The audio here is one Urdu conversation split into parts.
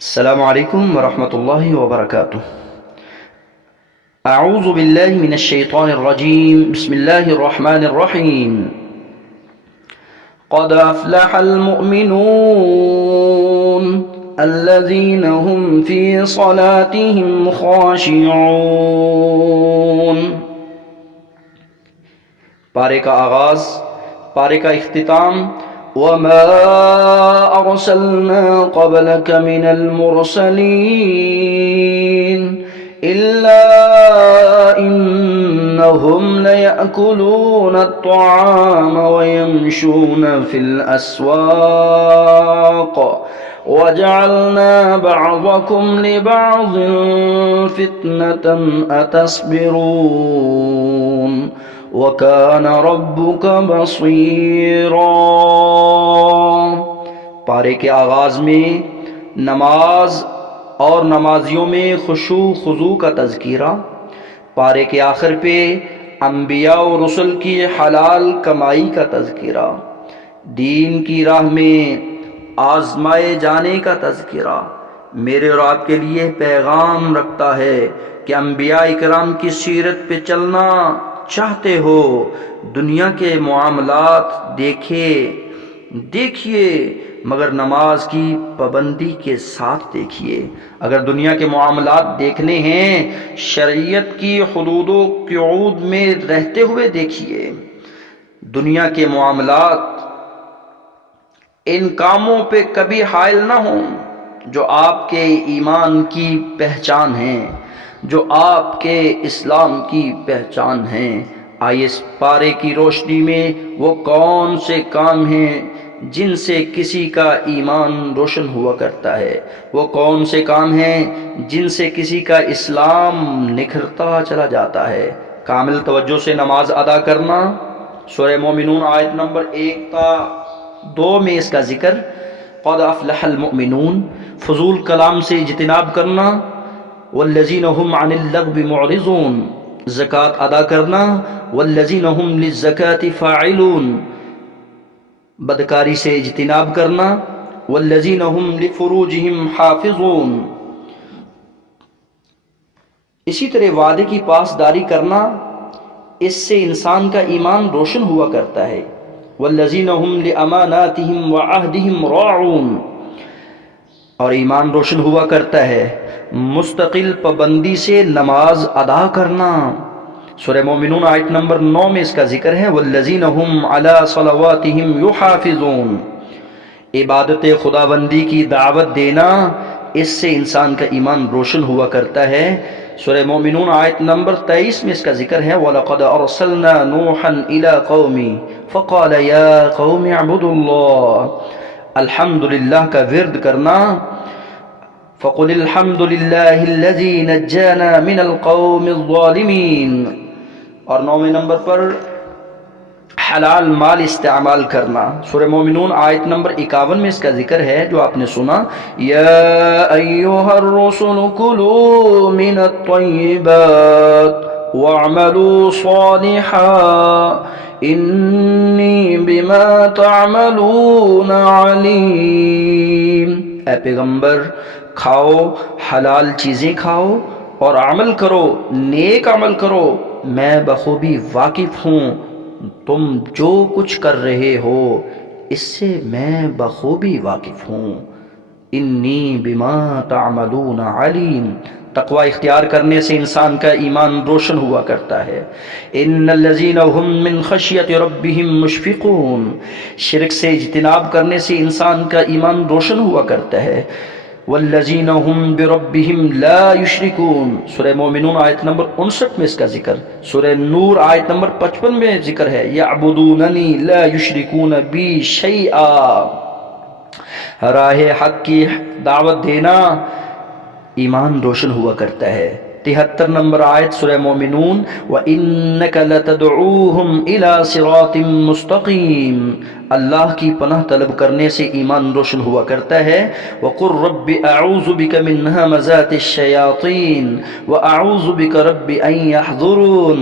السلام عليكم ورحمة الله وبركاته. أعوذ بالله من الشيطان الرجيم. بسم الله الرحمن الرحيم. قد أفلح المؤمنون الذين هم في صلاتهم خاشعون. پارے کا آغاز، پارے کا اختتام. وما أرسلنا قبلك من المرسلين إلا إنهم ليأكلون الطعام ويمشون في الأسواق وجعلنا بعضكم لبعض فتنة أتصبرون وَكَانَ رَبُّكَ بَصِيرًا. پارے کے آغاز میں نماز اور نمازیوں میں خشوع خضوع کا تذکرہ، پارے کے آخر پہ انبیاء و رسل کی حلال کمائی کا تذکرہ، دین کی راہ میں آزمائے جانے کا تذکرہ میرے اور آپ کے لیے پیغام رکھتا ہے کہ انبیاء اکرام کی سیرت پہ چلنا چاہتے ہو، دنیا کے معاملات دیکھیے مگر نماز کی پابندی کے ساتھ دیکھیے. اگر دنیا کے معاملات دیکھنے ہیں شریعت کی حدود و قیود میں رہتے ہوئے دیکھیے. دنیا کے معاملات ان کاموں پہ کبھی حائل نہ ہوں جو آپ کے ایمان کی پہچان ہیں، جو آپ کے اسلام کی پہچان ہیں. آئیے اس پارے کی روشنی میں وہ کون سے کام ہیں جن سے کسی کا ایمان روشن ہوا کرتا ہے، وہ کون سے کام ہیں جن سے کسی کا اسلام نکھرتا چلا جاتا ہے. کامل توجہ سے نماز ادا کرنا. سورہ مومنون آیت نمبر 1 تا 2 میں اس کا ذکر. قد افلح المؤمنون، فضول کلام سے اجتناب کرنا. والذین هم عن اللغو معرضون، زکوٰۃ ادا کرنا. والذین هم للزکاة فاعلون، بدکاری سے اجتناب کرنا. والذین هم لفروجهم حافظون، اسی طرح وعدے کی پاسداری کرنا، اس سے انسان کا ایمان روشن ہوا کرتا ہے. والذین هم لاماناتهم وعهدهم راعون، اور ایمان روشن ہوا کرتا ہے مستقل پابندی سے نماز ادا کرنا. سورہ مومنون آیت نمبر 9 میں اس کا ذکر ہے. والذین هم علی صلواتهم یحافظون، عبادت خداوندی کی دعوت دینا، اس سے انسان کا ایمان روشن ہوا کرتا ہے. سورہ مومنون آیت نمبر 23 میں اس کا ذکر ہے. وَلَقَدْ أَرْسَلْنَا نُوحًا إِلَىٰ قَوْمِهِ فَقَالَ يَا قَوْمِ اعْبُدُوا اللَّهَ، الحمدللہ کا ورد کرنا. فَقُلِ الْحَمْدُ لِلَّهِ الَّذِي نَجَّانَا مِنَ الْقَوْمِ الظَّالِمِينَ. اور 9ویں نمبر پر حلال مال استعمال کرنا. سورہ مومنون آیت نمبر 51 میں اس کا ذکر ہے جو آپ نے سنا. یا ایھا الرسل کلوا من الطیبات واعملوا صالحا انی بما تعملون علیم. اے پیغمبر، کھاؤ، حلال چیزیں کھاؤ اور عمل کرو، نیک عمل کرو، میں بخوبی واقف ہوں تم جو کچھ کر رہے ہو، اس سے میں بخوبی واقف ہوں. انی بما تعملون علیم. تقوی اختیار کرنے سے انسان کا ایمان روشن ہوا کرتا ہے. ان الذین هم من خشیۃ ربهم مشفقون، شرک سے اجتناب کرنے سے انسان کا ایمان روشن ہوا کرتا ہے. والذین هم بربهم لا یشرکون، سورہ مومنون آیت نمبر 59 میں اس کا ذکر. سورہ نور آیت نمبر 55 میں ذکر ہے. یعبدوننی لا یشرکون بی شیئا، راہ حق کی دعوت دینا ایمان روشن ہوا کرتا ہے. 73 نمبر آیت سورہ مومنون. وَإِنَّكَ لَتَدْعُوهُمْ إِلَىٰ صِرَاطٍ مُسْتَقِيمٍ، اللہ کی پناہ طلب کرنے سے ایمان روشن ہوا کرتا ہے۔ وَقُلْ رَبِّ أَعُوذُ بِكَ مِنْ هَمَزَاتِ الشَّيَاطِينِ وَأَعُوذُ بِكَ رَبِّ أَنْ يَحْضُرُونَ۔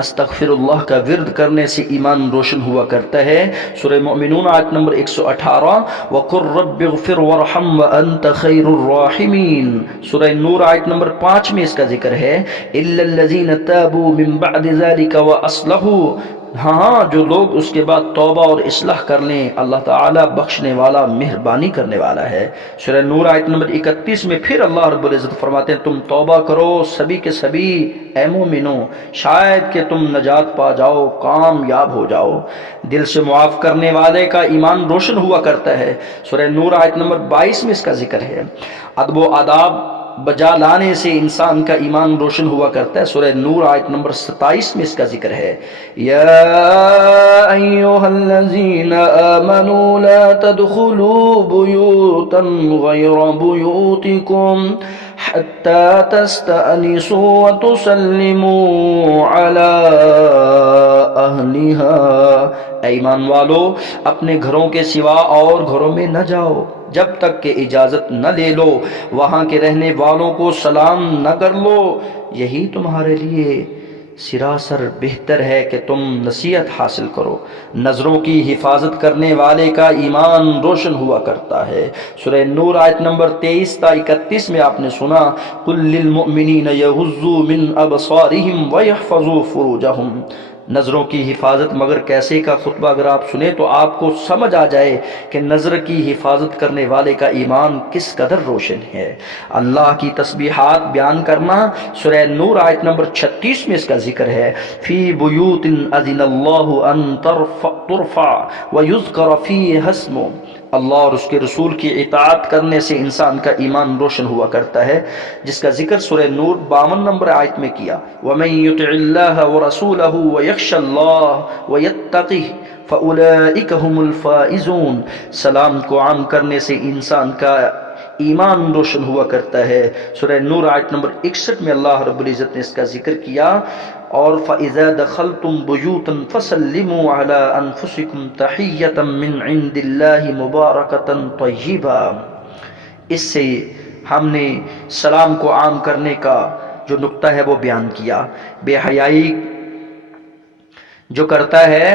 استغفر اللہ کا ورد کرنے سے ایمان روشن ہوا کرتا ہے۔ سورہ مومنون آیت نمبر 118۔ وَقُلْ رَبِّ اغْفِرْ وَارْحَمْ وَأَنْتَ خَيْرُ الرَّاحِمِينَ۔ سورہ نور آیت نمبر 5 میں اس کا ذکر ہے۔ إِلَّا الَّذِينَ تَابُوا مِنْ بَعْدِ ذَلِكَ وَأَصْلَحُوا۔ ہاں جو لوگ اس کے بعد توبہ اور اصلاح کر لیں، اللہ تعالیٰ بخشنے والا مہربانی کرنے والا ہے۔ سورہ نور آیت نمبر 31 میں پھر اللہ رب العزت فرماتے ہیں تم توبہ کرو سبھی کے سبھی اے مومنو، شاید کہ تم نجات پا جاؤ، کامیاب ہو جاؤ۔ دل سے معاف کرنے والے کا ایمان روشن ہوا کرتا ہے۔ سورہ نور آیت نمبر 22 میں اس کا ذکر ہے۔ ادب و آداب بجا لانے سے انسان کا ایمان روشن ہوا کرتا ہے۔ سورہ نور آیت نمبر 27 میں اس کا ذکر ہے۔ یا ایھا الذین آمنوا لا تدخلوا بیوتا غیر بیوتکم حتی تستأنسوا وتسلموا علی اہلہا۔ اے ایمان والو، اپنے گھروں کے سوا اور گھروں میں نہ جاؤ جب تک کہ اجازت نہ لے لو، وہاں کے رہنے والوں کو سلام نہ کر لو۔ یہی تمہارے لیے سراسر بہتر ہے کہ تم نصیحت حاصل کرو۔ نظروں کی حفاظت کرنے والے کا ایمان روشن ہوا کرتا ہے۔ سورہ نور آیت نمبر 23 تا 31 میں آپ نے سنا قُل لِّلْمُؤْمِنِينَ يَغُضُّوا مِنْ أَبْصَارِهِمْ وَيَحْفَظُوا فُرُوجَهُمْ۔ نظروں کی حفاظت مگر کیسے کا خطبہ اگر آپ سنیں تو آپ کو سمجھ آ جائے کہ نظر کی حفاظت کرنے والے کا ایمان کس قدر روشن ہے۔ اللہ کی تسبیحات بیان کرنا، سورہ نور آیت نمبر 36 میں اس کا ذکر ہے۔ فی بیوت اذن اللہ ان ترفع ویذکر فیہا اسمہ۔ اللہ اور اس کے رسول کی اطاعت کرنے سے انسان کا ایمان روشن ہوا کرتا ہے، جس کا ذکر سورہ نور 52 نمبر آیت میں کیا۔ وَمَن يُطِعِ اللَّهَ وَرَسُولَهُ وَيَخْشَ اللَّهَ وَيَتَّقِهِ فَأُولَئِكَ هُمُ الْفَائِزُونَ۔ سلام کو عام کرنے سے انسان کا ایمان روشن ہوا کرتا ہے۔ سورہ نور آیت نمبر 61 میں اللہ رب العزت نے اس کا ذکر کیا، اور فَإِذَا دَخَلْتُمْ بُيُوتًا فَسَلِّمُوا عَلَىٰ أَنفُسِكُمْ تَحِيَّةً مِّنْ عِندِ اللَّهِ مُبَارَكَةً طَيِّبَةً۔ اس سے ہم نے سلام کو عام کرنے کا جو نقطہ ہے وہ بیان کیا۔ بے حیائی جو کرتا ہے،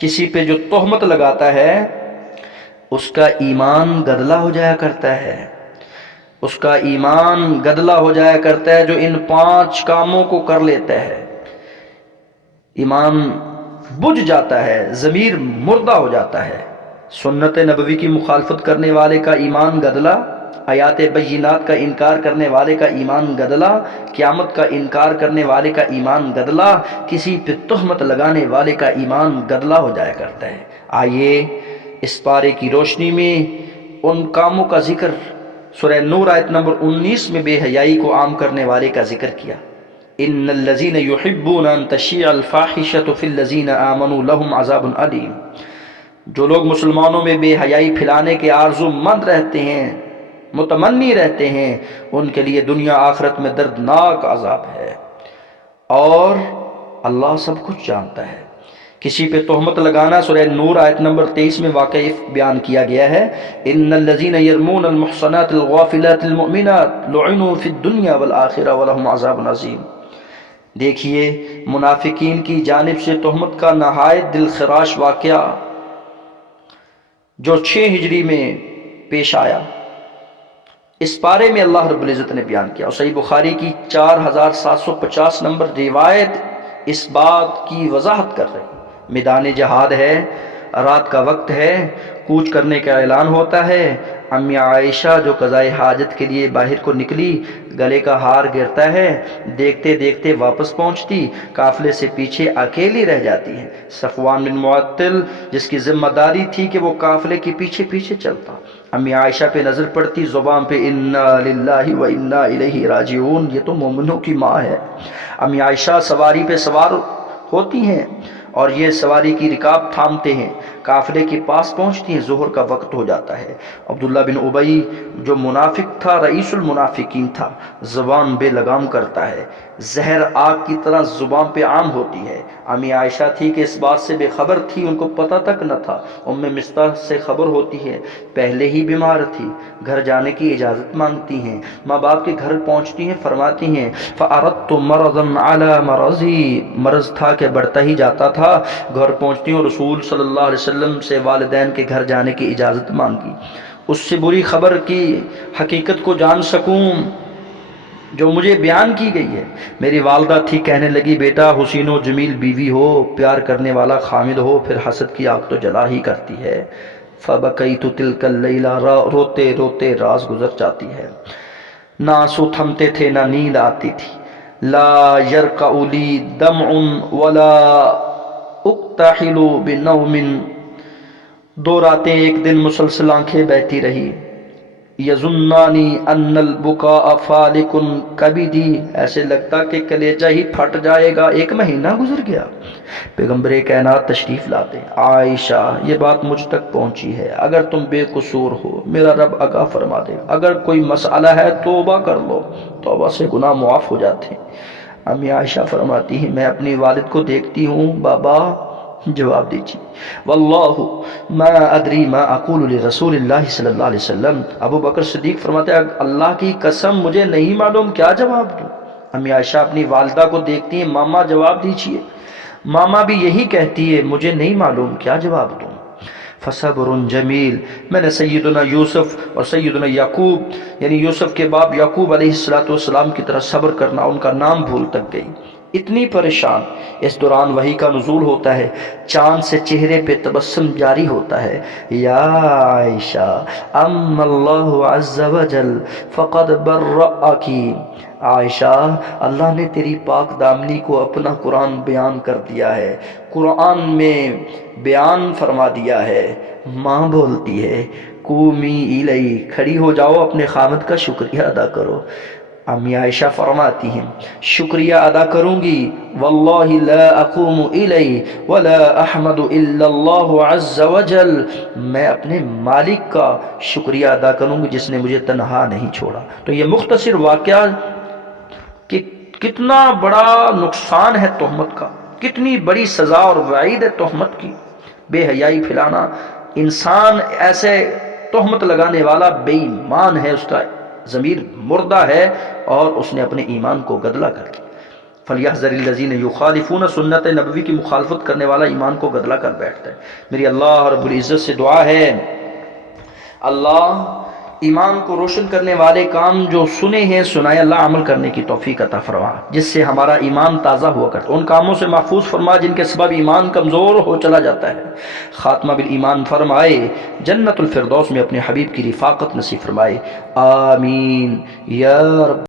کسی پہ جو تہمت لگاتا ہے، اس کا ایمان گدلا ہو جایا کرتا ہے۔ اس کا ایمان گدلا ہو جایا کرتا ہے جو ان 5 کاموں کو کر لیتا ہے۔ ایمان بجھ جاتا ہے، ضمیر مردہ ہو جاتا ہے۔ سنت نبوی کی مخالفت کرنے والے کا ایمان گدلا، آیات بینات کا انکار کرنے والے کا ایمان گدلا، قیامت کا انکار کرنے والے کا ایمان گدلا، کسی پہ تہمت لگانے والے کا ایمان گدلا ہو جایا کرتا ہے۔ آئیے اس پارے کی روشنی میں ان کاموں کا ذکر سورہ نور آیت نمبر 19 میں بے حیائی کو عام کرنے والے کا ذکر کیا۔ ان الذين يحبون ان تشيع الفاحشة في الذين آمنوا لهم عذاب علیم۔ جو لوگ مسلمانوں میں بے حیائی پھیلانے کے آرزو مند رہتے ہیں، متمنی رہتے ہیں، ان کے لیے دنیا آخرت میں دردناک عذاب ہے، اور اللہ سب کچھ جانتا ہے۔ کسی پہ تہمت لگانا سورہ نور آیت نمبر 23 میں واقع بیان کیا گیا ہے۔ ان الذين يرمون المحصنات الغافلات المؤمنات لعنوا في الدنيا والآخرة ولهم عذاب عظیم۔ دیکھیے منافقین کی جانب سے تہمت کا نہایت دلخراش واقعہ جو 6 ہجری میں پیش آیا، اس پارے میں اللہ رب العزت نے بیان کیا۔ اور صحیح بخاری کی 4750 نمبر روایت اس بات کی وضاحت کر رہی۔ میدان جہاد ہے، رات کا وقت ہے، کوچ کرنے کا اعلان ہوتا ہے۔ امی عائشہ جو قضائے حاجت کے لیے باہر کو نکلی، گلے کا ہار گرتا ہے، دیکھتے دیکھتے واپس پہنچتی، قافلے سے پیچھے اکیلی رہ جاتی ہے۔ صفوان بن معطل جس کی ذمہ داری تھی کہ وہ قافلے کے پیچھے پیچھے چلتا، امی عائشہ پہ نظر پڑتی، زبان پہ انا للہ و انا الیہ راجعون، یہ تو مومنوں کی ماں ہے۔ امی عائشہ سواری پہ سوار ہوتی ہیں اور یہ سواری کی رکاب تھامتے ہیں، قافلے کے پاس پہنچتی ہیں، ظہر کا وقت ہو جاتا ہے۔ عبداللہ بن ابی جو منافق تھا، رئیس المنافقین تھا، زبان بے لگام کرتا ہے، زہر آگ کی طرح زبان پہ عام ہوتی ہے۔ امی عائشہ تھی کہ اس بات سے بے خبر تھی، ان کو پتہ تک نہ تھا۔ ام مصطح سے خبر ہوتی ہے، پہلے ہی بیمار تھی، گھر جانے کی اجازت مانگتی ہیں، ماں باپ کے گھر پہنچتی ہیں، فرماتی ہیں فَأَرَدْتُ مَرَضًا عَلَى مَرَضِي، مرض تھا کہ بڑھتا ہی جاتا تھا۔ گھر پہنچتی ہوں، رسول صلی اللہ علیہ وسلم سے والدین کے گھر جانے کی اجازت مانگی، اس سے بری خبر کی حقیقت کو جان سکوں جو مجھے بیان کی گئی ہے۔ میری والدہ تھی، کہنے لگی بیٹا حسین و جمیل بیوی ہو، پیار کرنے والا خامد ہو، پھر حسد کی آگ تو جلا ہی کرتی ہے۔ فَبَكَيْتُ تِلْكَ اللَّيْلَ، روتے روتے رات گزر جاتی ہے، نہ آنسو تھمتے تھے نہ نیند آتی تھی۔ لا يرقع لي دمع ولا اقتحل بنوم، دو راتیں ایک دن مسلسل آنکھیں بہتی رہی۔ یظنانی ان البکاء فالق کبدی، ایسے لگتا کہ کلیجہ ہی پھٹ جائے گا۔ ایک مہینہ گزر گیا، پیغمبر کائنات تشریف لاتے۔ عائشہ یہ بات مجھ تک پہنچی ہے، اگر تم بے قصور ہو میرا رب آگاہ فرما دے، اگر کوئی مسئلہ ہے توبہ کر لو، توبہ سے گناہ معاف ہو جاتے ہیں۔ امی عائشہ فرماتی ہیں میں اپنی والد کو دیکھتی ہوں، بابا جواب دیجیے، واللہ ما ادری ما اقول لرسول اللہ صلی اللہ علیہ وسلم۔ ابو بکر صدیق فرماتے ہیں اللہ کی قسم مجھے نہیں معلوم کیا جواب دوں۔ امی عائشہ اپنی والدہ کو دیکھتی ہیں، ماما جواب دیجیے۔ ماما بھی یہی کہتی ہے مجھے نہیں معلوم کیا جواب دوں۔ فصبر جمیل، میں نے سیدنا یوسف اور سیدنا یعقوب یعنی یوسف کے باپ یعقوب علیہ السلام کی طرح صبر کرنا، ان کا نام بھول تک گئی، اتنی پریشان۔ اس دوران وحی کا نزول ہوتا ہے، چاند سے چہرے پہ تبسم جاری ہوتا ہے۔ یا عائشہ اما اللہ عز وجل فقد برأکی، عائشہ اللہ نے تیری پاک دامنی کو اپنا قرآن بیان کر دیا ہے، قرآن میں بیان فرما دیا ہے۔ ماں بولتی ہے قومی الی، کھڑی ہو جاؤ، اپنے خامد کا شکریہ ادا کرو۔ امی عائشہ فرماتی ہیں شکریہ ادا کروں گی، واللہ لا اقوم الی ولا احمد الا اللہ عز وجل، میں اپنے مالک کا شکریہ ادا کروں گی جس نے مجھے تنہا نہیں چھوڑا۔ تو یہ مختصر واقعہ کہ کتنا بڑا نقصان ہے تہمت کا، کتنی بڑی سزا اور وعید ہے تہمت کی، بے حیائی پھیلانا۔ انسان ایسے تہمت لگانے والا بے ایمان ہے، اس کا ضمیر مردہ ہے اور اس نے اپنے ایمان کو گدلا کر دیا۔ فَلْيَحْذَرِ الَّذِينَ يُخَالِفُونَ، سنت نبوی کی مخالفت کرنے والا ایمان کو گدلا کر بیٹھتا ہے۔ میری اللہ رب العزت سے دعا ہے اللہ ایمان کو روشن کرنے والے کام جو سنے ہیں سنائے، اللہ عمل کرنے کی توفیق عطا فرما جس سے ہمارا ایمان تازہ ہوا کرتا، ان کاموں سے محفوظ فرما جن کے سبب ایمان کمزور ہو چلا جاتا ہے، خاتمہ بالایمان فرمائے، جنت الفردوس میں اپنے حبیب کی رفاقت نصیب فرمائے، آمین یا رب۔